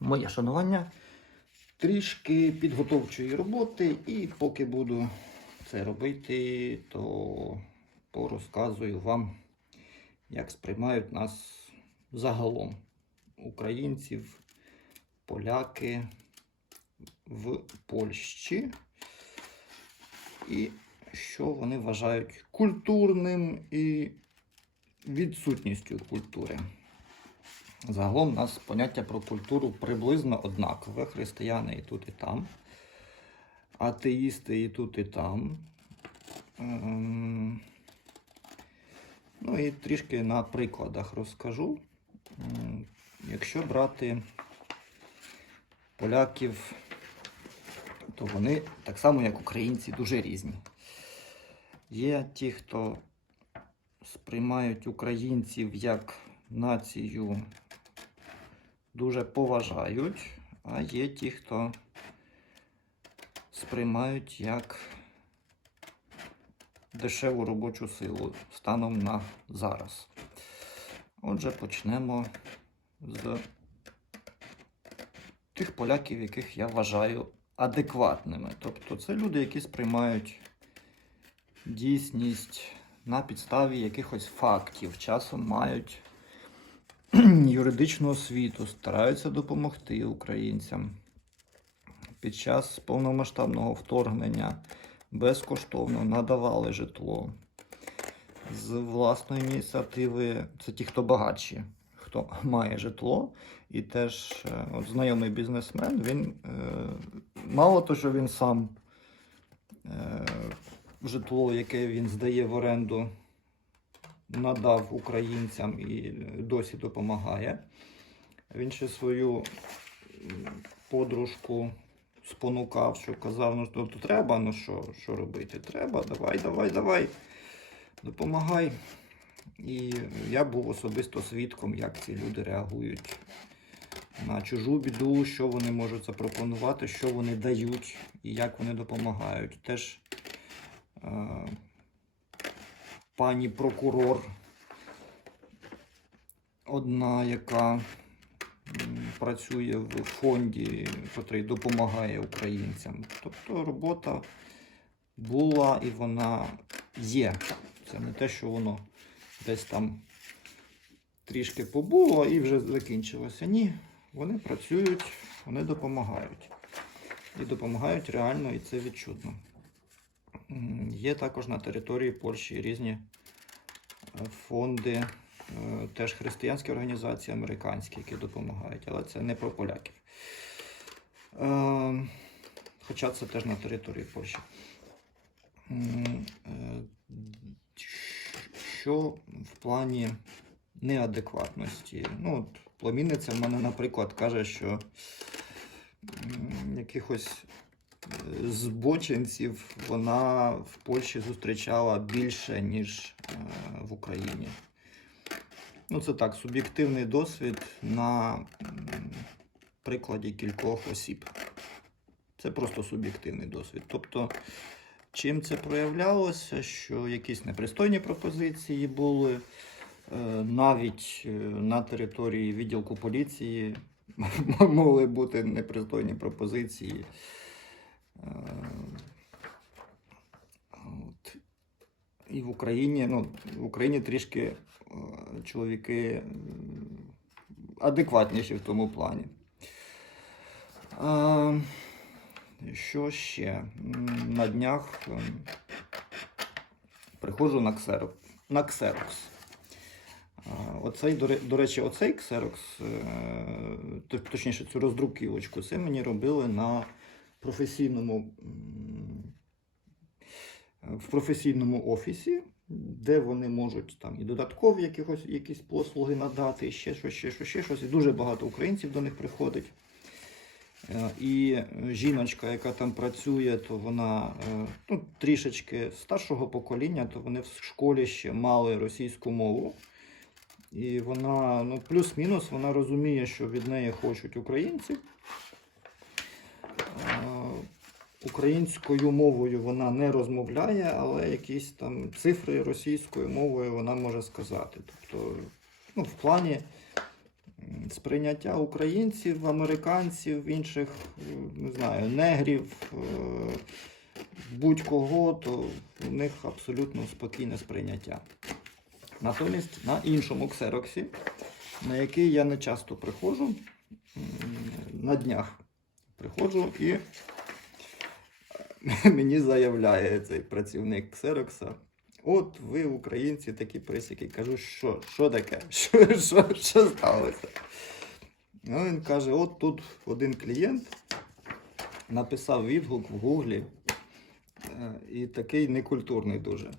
моє шанування. Трішки підготовчої роботи, і поки буду це робити, то порозказую вам, як сприймають нас загалом українців, поляки в Польщі. І що вони вважають культурним і відсутністю культури. Загалом у нас поняття про культуру приблизно однакове. Християни і тут, і там. Атеїсти і тут, і там. Ем, Ну і трішки на прикладах розкажу. Якщо брати поляків, то вони так само, як українці, дуже різні. Є ті, хто сприймають українців як націю дуже поважають, а є ті, хто сприймають як дешеву робочу силу станом на зараз. Отже, почнемо з тих поляків, яких я вважаю адекватними. Тобто це люди, які сприймають дійсність на підставі якихось фактів, часом мають юридичну освіту, стараються допомогти українцям. Під час повномасштабного вторгнення безкоштовно надавали житло. З власної ініціативи це ті, хто багатші, хто має житло, і теж е, от, знайомий бізнесмен, він е, мало того, що він сам е, житло, яке він здає в оренду, надав українцям і досі допомагає. Він ще свою подружку спонукав, що казав, ну то, треба, ну що, що робити? Треба, давай, давай, давай, допомагай. І я був особисто свідком, як ці люди реагують на чужу біду, що вони можуть запропонувати, що вони дають і як вони допомагають. Теж е, пані прокурор, одна, яка працює в фонді, який допомагає українцям. Тобто робота була і вона є. Це не те, що воно десь там трішки побуло і вже закінчилося. Ні, вони працюють, вони допомагають. І допомагають реально, і це відчутно. Є також на території Польщі різні е, фонди, е, теж християнські організації американські, які допомагають, але це не про поляків. Е, Хоча це теж на території Польщі. Що в плані неадекватності? Ну, от племінниця в мене, наприклад, каже, що якихось збочинців вона в Польщі зустрічала більше, ніж е, в Україні. Ну, це так, суб'єктивний досвід на прикладі кількох осіб. Це просто суб'єктивний досвід. Тобто, чим це проявлялося, що якісь непристойні пропозиції були, е, навіть е, на території відділку поліції могли бути непристойні пропозиції. Е, От. І в Україні, ну, в Україні трішки е, чоловіки адекватніші в тому плані. А, що ще? На днях ем, приходжу на Xerox. На Xerox. Оцей, до, речі, оцей Xerox, е, точніше, цю роздруківочку, це мені робили на професійному, в професійному офісі, де вони можуть там і додаткові якихось, якісь послуги надати, і ще щось, ще щось, ще щось. І дуже багато українців до них приходить. Е, І жіночка, яка там працює, то вона е, ну, трішечки старшого покоління, то вони в школі ще мали російську мову. І вона, ну, плюс-мінус, вона розуміє, що від неї хочуть українці. Українською мовою вона не розмовляє, але якісь там цифри російською мовою вона може сказати. Тобто, ну, в плані сприйняття українців, американців, інших, не знаю, негрів, е, будь-кого, то у них абсолютно спокійне сприйняття. Натомість на іншому ксероксі, на який я не часто приходжу, на днях приходжу і мені заявляє цей працівник ксерокса. От ви, українці, такі присяки. Кажу, що, що таке? Що, що, що сталося? Ну, він каже: от тут один клієнт написав відгук в Гуглі е, і такий некультурний дуже.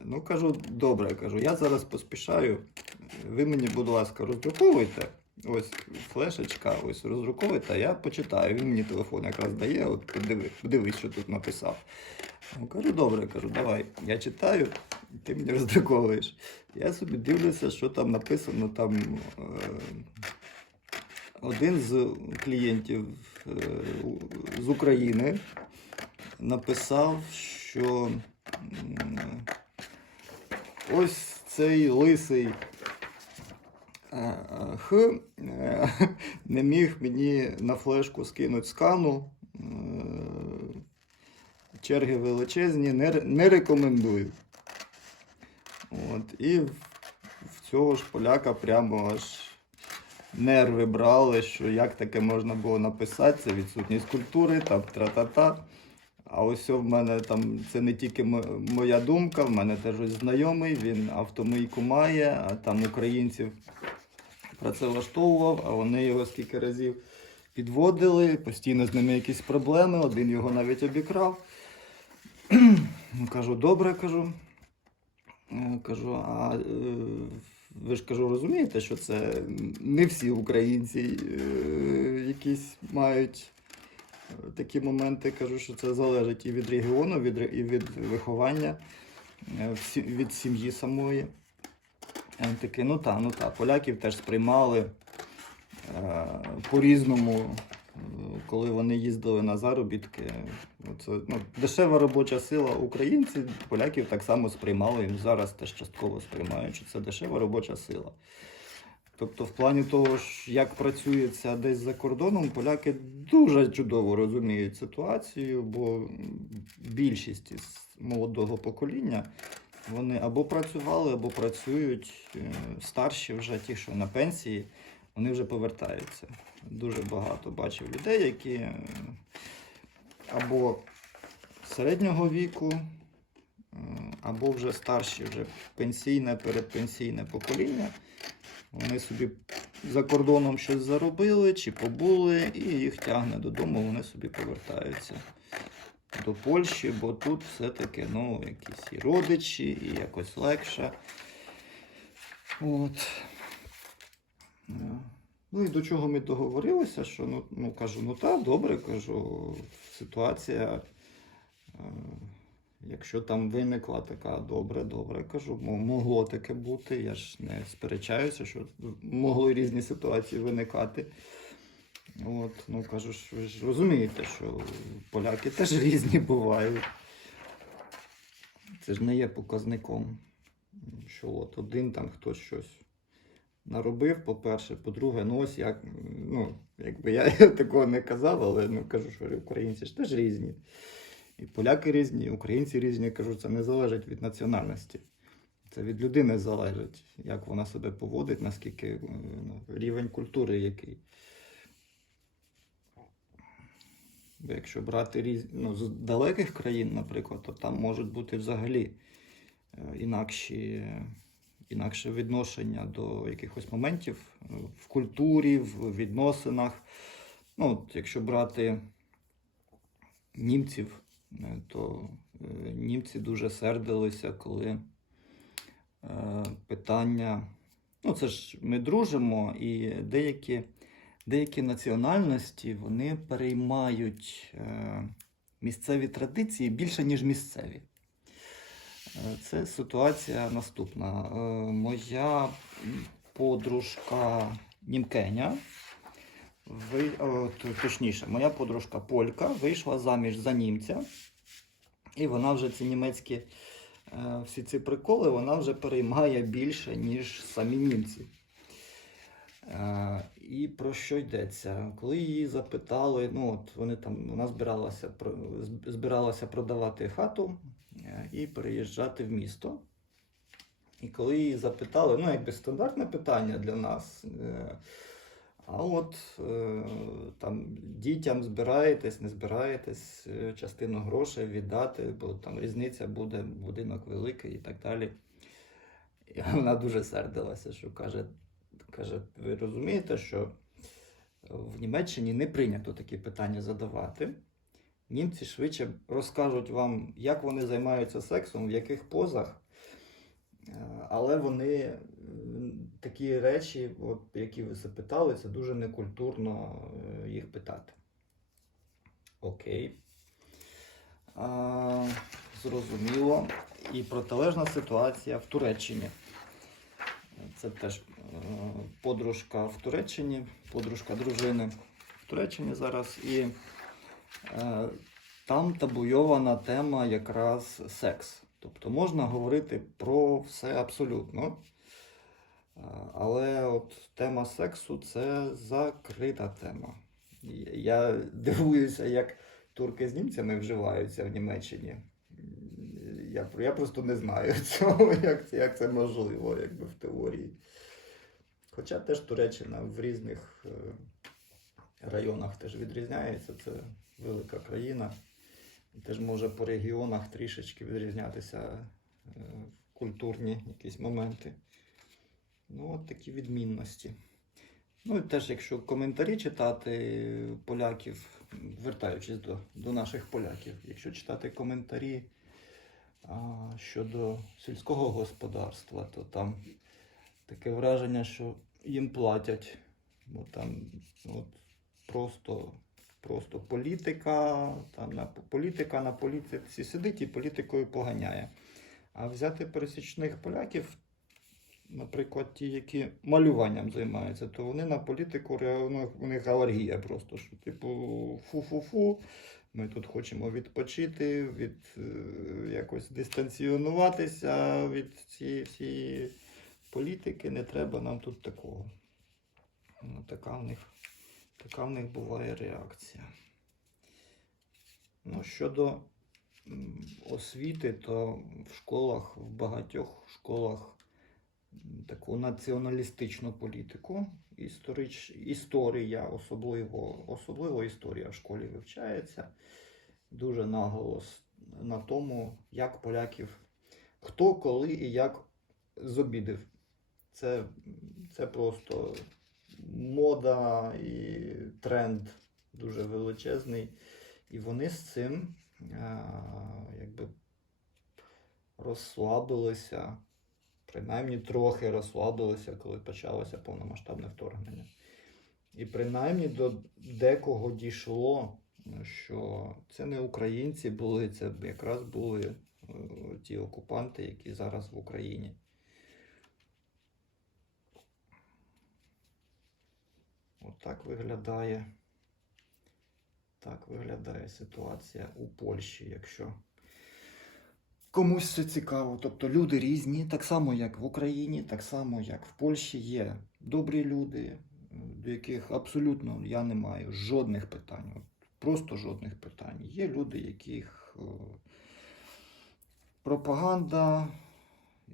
Ну, кажу, добре, кажу, я зараз поспішаю. Ви мені, будь ласка, роздруковуйте. Ось флешечка, ось а я почитаю. Він мені телефон якраз дає, от подиви, подивись, що тут написав. Ну, кажу, добре, кажу, давай. Я читаю, ти мені роздруковуєш. Я собі дивлюся, що там написано. Там е, один з клієнтів е, з України написав, що ось цей лисий Х е, не міг мені на флешку скинути скану. Е, Черги величезні, не, рекомендую. От, і в цього ж поляка прямо аж нерви брали, що як таке можна було написати, це відсутність культури, там тра-та-та. А ось в мене там це не тільки моя думка, в мене теж ось знайомий, він автомийку має, а там українців працевлаштовував, а вони його скільки разів підводили, постійно з ними якісь проблеми, один його навіть обікрав. Ну, кажу, добре, кажу. Е, Кажу, а е, ви ж кажу, розумієте, що це не всі українці е, якісь мають такі моменти. Кажу, що це залежить і від регіону, від, і від виховання, від сім'ї самої. Е, Такий, ну так, ну так, поляків теж сприймали е, по-різному, е, коли вони їздили на заробітки. Це, ну, дешева робоча сила українців, поляків так само сприймали, і зараз теж частково сприймають, що це дешева робоча сила. Тобто, в плані того, як працюється десь за кордоном, поляки дуже чудово розуміють ситуацію, бо більшість із молодого покоління вони або працювали, або працюють е, старші вже ті, що на пенсії, вони вже повертаються. Дуже багато бачив людей, які е, або середнього віку, е, або вже старші, вже пенсійне, передпенсійне покоління. Вони собі за кордоном щось заробили чи побули, і їх тягне додому, вони собі повертаються до Польщі, бо тут все-таки ну, якісь і родичі, і якось легше. От. Е, Ну і до чого ми договорилися, що ну, ну кажу, ну так, добре, кажу, ситуація. е, Якщо там виникла така добре, добре, кажу, могло таке бути. Я ж не сперечаюся, що могли різні ситуації виникати. От, ну кажу, ж, ви ж розумієте, що поляки теж різні бувають. Це ж не є показником, що от один там хтось щось наробив, по-перше, по-друге, ну ось як, ну, якби я такого не казав, але ну кажу, що українці ж теж різні. І поляки різні, і українці різні. Кажу, це не залежить від національності. Це від людини залежить, як вона себе поводить, наскільки ну, рівень культури який. Якщо брати різ... ну, з далеких країн, наприклад, то там можуть бути взагалі е, інакші, інакше відношення до якихось моментів е, в культурі, в відносинах. Ну, от, якщо брати німців, е, то німці дуже сердилися, коли питання. Ну, це ж ми дружимо, і деякі, деякі національності вони переймають е, місцеві традиції більше, ніж місцеві. Е, Це ситуація наступна. Е, Моя подружка Німкеня, точніше, моя подружка Полька вийшла заміж за німця, і вона вже ці німецькі всі ці приколи вона вже переймає більше, ніж самі німці. І про що йдеться? Коли її запитали, ну от вони там вона збиралася збиралася продавати хату е, і переїжджати в місто. І коли її запитали, ну якби стандартне питання для нас. е, А от е, там дітям збираєтесь, не збираєтесь, частину грошей віддати, бо там різниця буде, будинок великий і так далі. І вона дуже сердилася, що каже, каже, ви розумієте, що в Німеччині не прийнято такі питання задавати. Німці швидше розкажуть вам, як вони займаються сексом, в яких позах. Е, Але вони е, такі речі, от, які ви запитали, це дуже некультурно е, їх питати. Окей. А, зрозуміло. І протилежна ситуація в Туреччині. Це теж е, подружка в Туреччині, подружка дружини в Туреччині зараз. І е, там табуйована тема якраз секс. Тобто можна говорити про все абсолютно. Е, Але от тема сексу це закрита тема. Я дивуюся, як турки з німцями вживаються в Німеччині. Я, я просто не знаю цього, як, це- як це можливо, якби в теорії. Хоча теж Туреччина в різних е, районах теж відрізняється. Це велика країна. Теж може по регіонах трішечки відрізнятися е, культурні якісь моменти. Ну, от такі відмінності. Ну і теж, якщо коментарі читати поляків, вертаючись до, до наших поляків, якщо читати коментарі щодо сільського господарства, то там таке враження, що їм платять. Бо там от, просто, просто політика, там на політика на політиці сидить і політикою поганяє. А взяти пересічних поляків, наприклад, ті, які малюванням займаються, то вони на політику у них алергія просто, що типу фу-фу-фу. Ми тут хочемо відпочити, від е, якось дистанціонуватися від цієї всієї політики. Не треба нам тут такого. Ну, така в них, така в них буває реакція. Ну, щодо освіти, то в школах, в багатьох школах таку націоналістичну політику, історич, історія, особливо, особливо історія в школі вивчається. Дуже наголос на тому, як поляків, хто, коли і як зобідив. Це, це просто мода і тренд дуже величезний. І вони з цим а, якби розслабилися, принаймні трохи розслабилися, коли почалося повномасштабне вторгнення. І принаймні до декого дійшло, що це не українці були, це якраз були е, ті окупанти, які зараз в Україні. Отак виглядає. Так виглядає ситуація у Польщі, якщо комусь це цікаво. Тобто люди різні, так само як в Україні, так само як в Польщі є добрі люди, до яких абсолютно я не маю жодних питань. Просто жодних питань. Є люди, яких е, пропаганда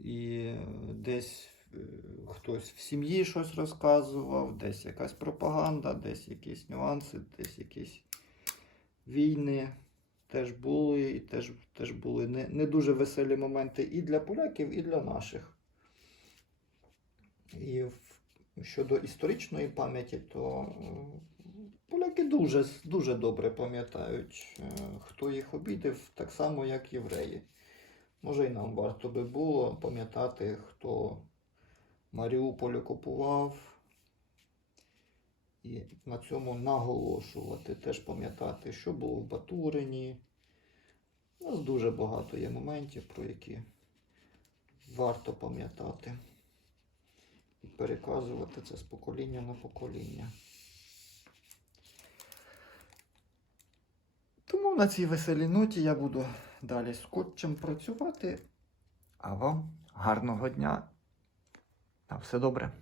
і десь е, хтось в сім'ї щось розказував, десь якась пропаганда, десь якісь нюанси, десь якісь війни теж були, і теж, теж були не, не дуже веселі моменти і для поляків, і для наших. І щодо історичної пам'яті, то е, поляки дуже, дуже добре пам'ятають, е, хто їх обідав, так само, як євреї. Може, і нам варто би було пам'ятати, хто Маріуполь окупував, і на цьому наголошувати, теж пам'ятати, що було в Батурині. У нас дуже багато є моментів, про які варто пам'ятати і переказувати це з покоління на покоління. Тому на цій веселій ноті я буду далі скотчем працювати. А вам гарного дня. На все добре.